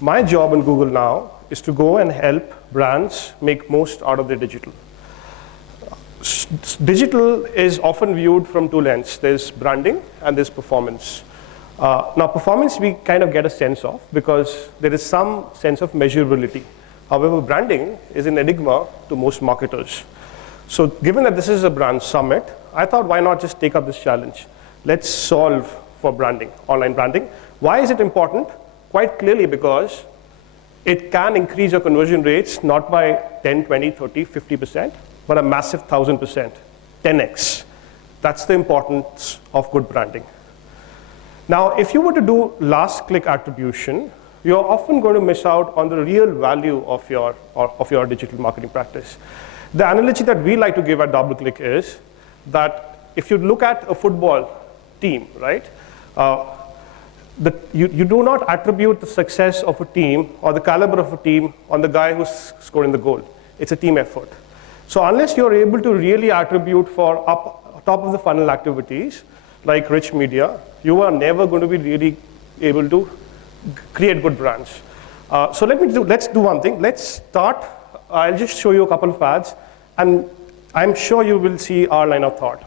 My job in Google now is to go and help brands make most out of their digital. Digital is often viewed from two lenses. There's branding and there's performance. Now performance we kind of get a sense of because there is some sense of measurability. However, branding is an enigma to most marketers. So given that this is a brand summit, I thought why not just take up this challenge? Let's solve for branding, online branding. Why is it important? Quite clearly because it can increase your conversion rates not by 10, 20, 30, 50%, but a massive 1,000%, 10x. That's the importance of good branding. Now, if you were to do last click attribution, you're often going to miss out on the real value of your digital marketing practice. The analogy that we like to give at DoubleClick is that if you look at a football team, right? You do not attribute the success of a team or the caliber of a team on the guy who's scoring the goal. It's a team effort. So unless you're able to really attribute for top of the funnel activities like rich media, you are never going to be really able to create good brands. So let's do one thing. Let's start. I'll just show you a couple of ads, and I'm sure you will see our line of thought.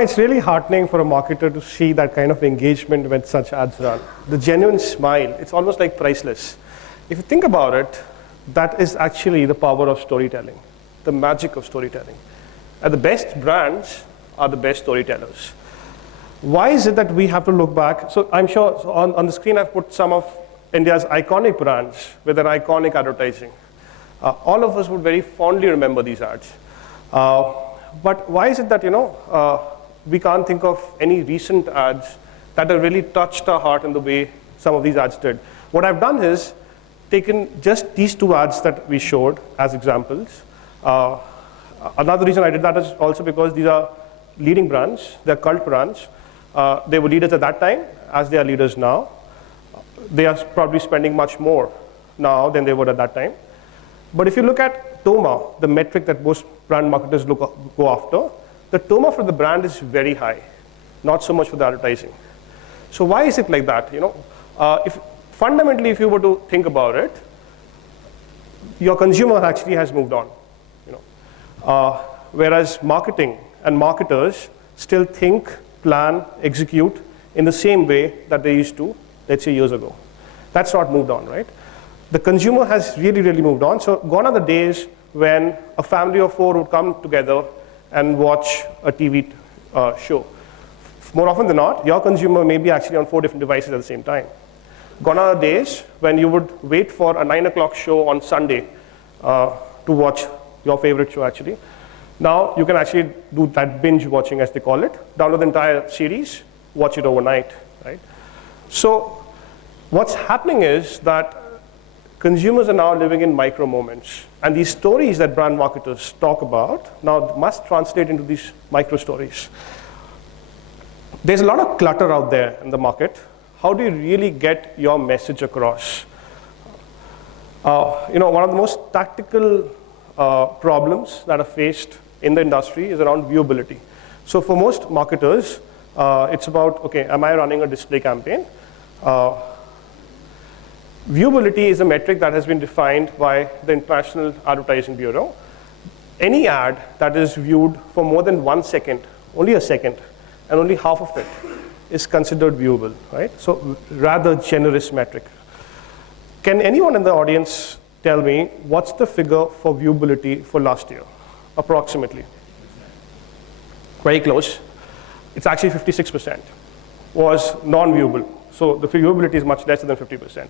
It's really heartening for a marketer to see that kind of engagement when such ads run. The genuine smile, it's almost like priceless. If you think about it, that is actually the power of storytelling, the magic of storytelling. And the best brands are the best storytellers. Why is it that we have to look back? So I'm sure on the screen I've put some of India's iconic brands with their iconic advertising. All of us would very fondly remember these ads. But why is it that, we can't think of any recent ads that have really touched our heart in the way some of these ads did? What I've done is taken just these two ads that we showed as examples. Another reason I did that is also because these are leading brands, they're cult brands. They were leaders at that time, as they are leaders now. They are probably spending much more now than they were at that time. But if you look at TOMA, the metric that most brand marketers go after, the TOMA for the brand is very high, not so much for the advertising. So why is it like that? Fundamentally, if you were to think about it, your consumer actually has moved on. Whereas marketing and marketers still think, plan, execute in the same way that they used to, let's say, years ago. That's not moved on, right? The consumer has really, really moved on. So gone are the days when a family of four would come together and watch a TV show. More often than not, your consumer may be actually on 4 different devices at the same time. Gone are the days when you would wait for a 9 o'clock show on Sunday to watch your favorite show, actually. Now you can actually do that binge watching, as they call it. Download the entire series, watch it overnight, right? So what's happening is that consumers are now living in micro moments. And these stories that brand marketers talk about now must translate into these micro stories. There's a lot of clutter out there in the market. How do you really get your message across? One of the most tactical problems that are faced in the industry is around viewability. So for most marketers, it's about, okay, am I running a display campaign? Viewability is a metric that has been defined by the International Advertising Bureau. Any ad that is viewed for more than 1 second, only a second, and only half of it is considered viewable, right? So rather generous metric. Can anyone in the audience tell me what's the figure for viewability for last year, approximately? Very close. It's actually 56% was non-viewable. So the viewability is much less than 50%.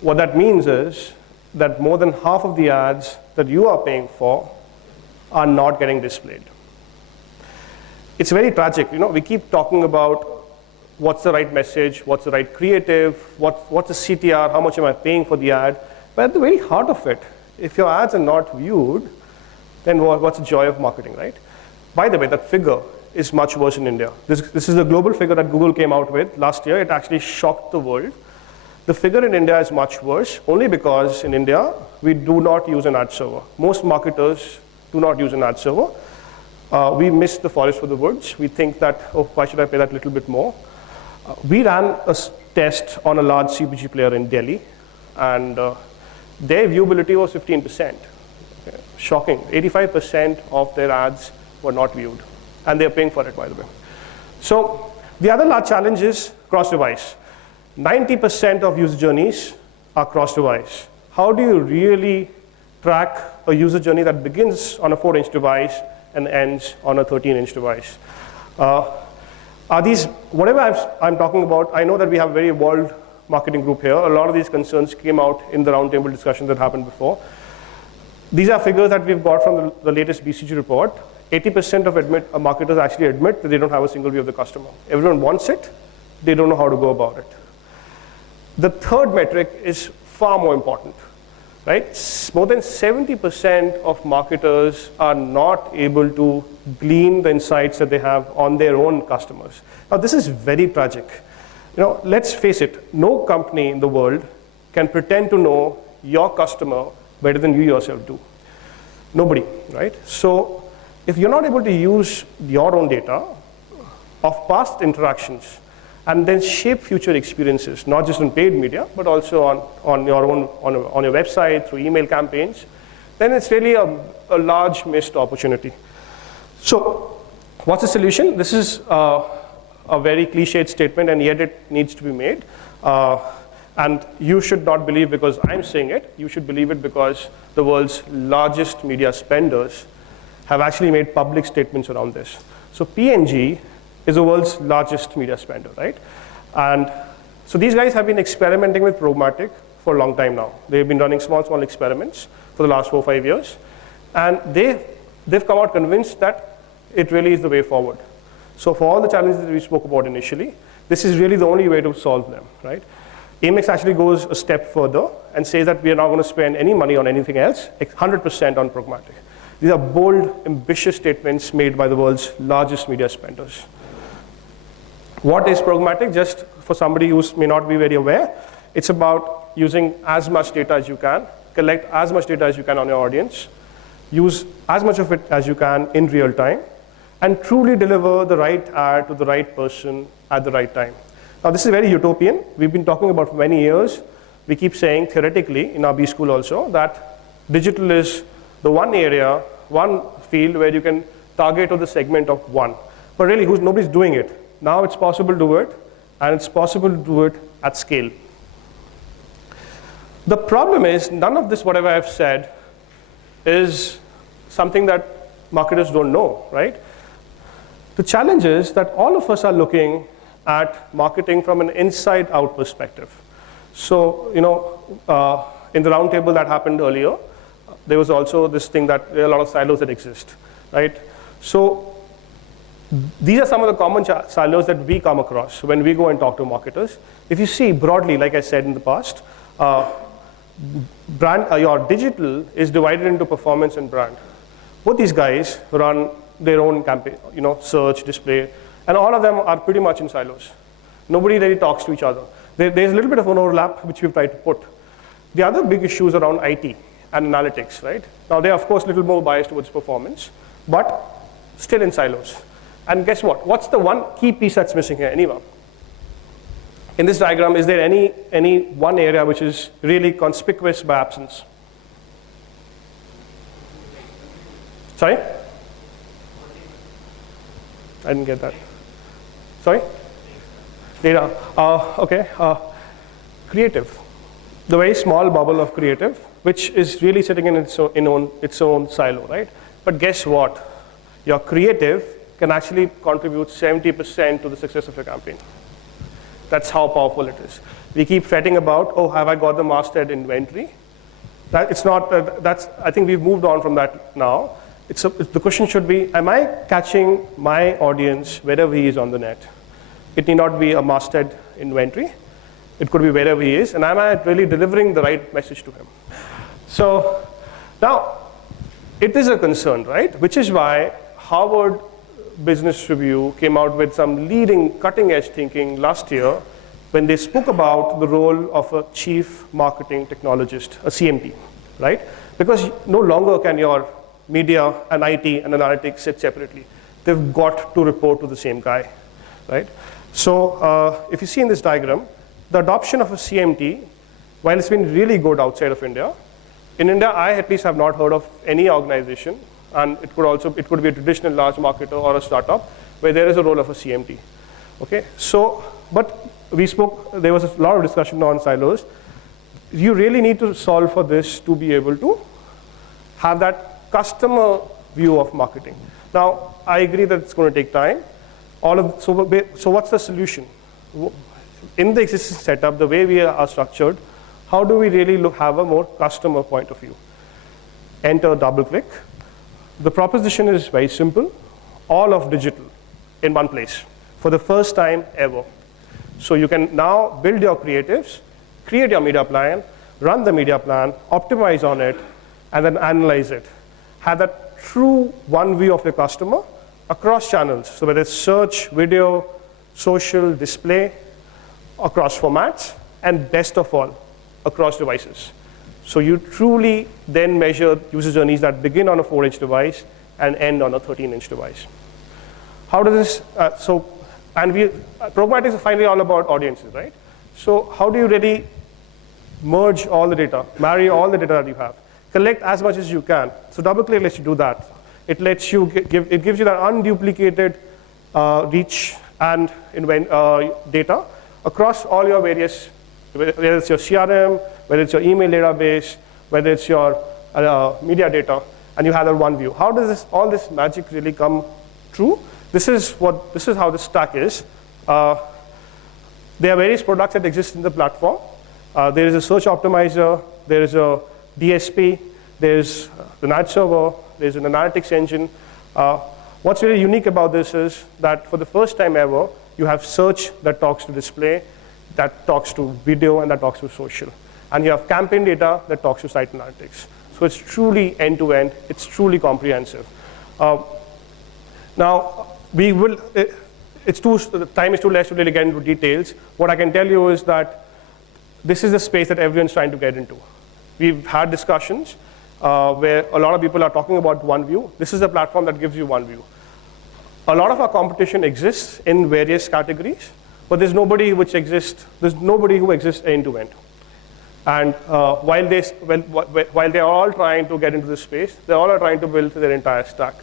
What that means is that more than half of the ads that you are paying for are not getting displayed. It's very tragic. We keep talking about what's the right message, what's the right creative, what's the CTR, how much am I paying for the ad? But at the very heart of it, if your ads are not viewed, then what's the joy of marketing, right? By the way, that figure is much worse in India. This is a global figure that Google came out with last year. It actually shocked the world. The figure in India is much worse, only because in India, we do not use an ad server. Most marketers do not use an ad server. We miss the forest for the woods. We think that, oh, why should I pay that little bit more? We ran a test on a large CPG player in Delhi, and their viewability was 15%. Okay. Shocking. 85% of their ads were not viewed, and they're paying for it, by the way. So the other large challenge is cross-device. 90% of user journeys are cross-device. How do you really track a user journey that begins on a 4-inch device and ends on a 13-inch device? Are these, whatever I'm talking about, I know that we have a very evolved marketing group here. A lot of these concerns came out in the roundtable discussion that happened before. These are figures that we've got from the latest BCG report. 80% of marketers actually admit that they don't have a single view of the customer. Everyone wants it, they don't know how to go about it. The third metric is far more important, right? More than 70% of marketers are not able to glean the insights that they have on their own customers. Now, this is very tragic. Let's face it, no company in the world can pretend to know your customer better than you yourself do. Nobody, right? So if you're not able to use your own data of past interactions and then shape future experiences, not just on paid media, but also on your own, on your website, through email campaigns, then it's really a large missed opportunity. So what's the solution? This is a very cliched statement, and yet it needs to be made. And you should not believe because I'm saying it. You should believe it because the world's largest media spenders have actually made public statements around this. So P&G is the world's largest media spender, right? And so these guys have been experimenting with programmatic for a long time now. They've been running small experiments for the last 4 or 5 years. And they've come out convinced that it really is the way forward. So for all the challenges that we spoke about initially, this is really the only way to solve them, right? Amex actually goes a step further and says that we are not going to spend any money on anything else, 100% on programmatic. These are bold, ambitious statements made by the world's largest media spenders. What is programmatic? Just for somebody who may not be very aware, it's about using as much data as you can, collect as much data as you can on your audience, use as much of it as you can in real time, and truly deliver the right ad to the right person at the right time. Now, this is very utopian. We've been talking about for many years. We keep saying theoretically in our B school also that digital is the one area, one field where you can target to the segment of one. But really, nobody's doing it. Now it's possible to do it, and it's possible to do it at scale. The problem is none of this, whatever I've said, is something that marketers don't know, right? The challenge is that all of us are looking at marketing from an inside-out perspective. So, in the roundtable that happened earlier, there was also this thing that there are a lot of silos that exist, right? So, these are some of the common silos that we come across when we go and talk to marketers. If you see broadly, like I said in the past, your digital is divided into performance and brand. Both these guys run their own campaign, search, display, and all of them are pretty much in silos. Nobody really talks to each other. There's a little bit of an overlap, which we've tried to put. The other big issues around IT and analytics, right? Now, they're, of course, a little more biased towards performance, but still in silos. And guess what? What's the one key piece that's missing here? Anyone? In this diagram, is there any one area which is really conspicuous by absence? Sorry? I didn't get that. Sorry? Data. Okay. Creative. The very small bubble of creative, which is really sitting in its own silo, right? But guess what? Your creative can actually contribute 70% to the success of your campaign. That's how powerful it is. We keep fretting about, oh, have I got the mastered inventory? It's not. I think we've moved on from that now. The question should be, am I catching my audience wherever he is on the net? It need not be a mastered inventory. It could be wherever he is, and am I really delivering the right message to him? So now, it is a concern, right? Which is why Harvard Business Review came out with some leading cutting-edge thinking last year when they spoke about the role of a chief marketing technologist, a CMT, right? Because no longer can your media and IT and analytics sit separately. They've got to report to the same guy, right? So if you see in this diagram, the adoption of a CMT, while it's been really good outside of India, in India, I at least have not heard of any organization, and it could be a traditional large marketer or a startup, where there is a role of a CMT. Okay, so, but there was a lot of discussion on silos. You really need to solve for this to be able to have that customer view of marketing. Now, I agree that it's going to take time. So what's the solution? In the existing setup, the way we are structured, how do we really have a more customer point of view? Enter DoubleClick. The proposition is very simple. All of digital in one place for the first time ever. So you can now build your creatives, create your media plan, run the media plan, optimize on it, and then analyze it. Have that true one view of your customer across channels. So whether it's search, video, social, display, across formats, and best of all, across devices. So you truly then measure user journeys that begin on a 4-inch device and end on a 13-inch device. How does this, programmatic is finally all about audiences, right? So how do you really merge all the data, marry all the data that you have, collect as much as you can? So DoubleClick lets you do that. It lets you it gives you that unduplicated reach and data across all your various, whether it's your CRM, whether it's your email database, whether it's your media data, and you have that one view. How does all this magic really come true? This is how the stack is. There are various products that exist in the platform. There is a search optimizer, there is a DSP, there's the NAT server, there's an analytics engine. What's really unique about this is that for the first time ever, you have search that talks to display, that talks to video, and that talks to social. And you have campaign data that talks to site analytics. So it's truly end-to-end, it's truly comprehensive. Now, the time is too less to really get into details. What I can tell you is that this is the space that everyone's trying to get into. We've had discussions where a lot of people are talking about one view. This is a platform that gives you one view. A lot of our competition exists in various categories, but there's nobody who exists end-to-end. And while they're all trying to get into this space, they all are trying to build their entire stack.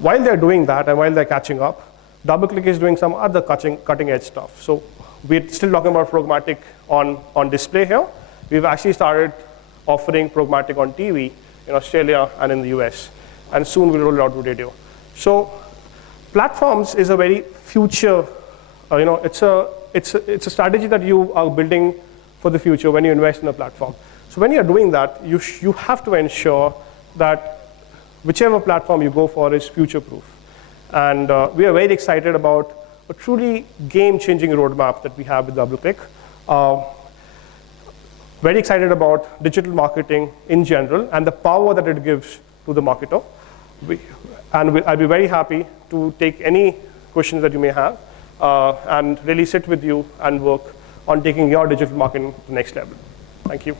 While they're doing that and while they're catching up, DoubleClick is doing some other cutting-edge stuff. So we're still talking about programmatic on display here. We've actually started offering programmatic on TV in Australia and in the US, and soon we'll roll it out to radio. So platforms is a very future, it's a strategy that you are building for the future when you invest in a platform. So when you're doing that, you have to ensure that whichever platform you go for is future-proof. And we are very excited about a truly game-changing roadmap that we have with DoubleClick. Very excited about digital marketing in general and the power that it gives to the marketer. I'll be very happy to take any questions that you may have and really sit with you and work on taking your digital marketing to the next level. Thank you.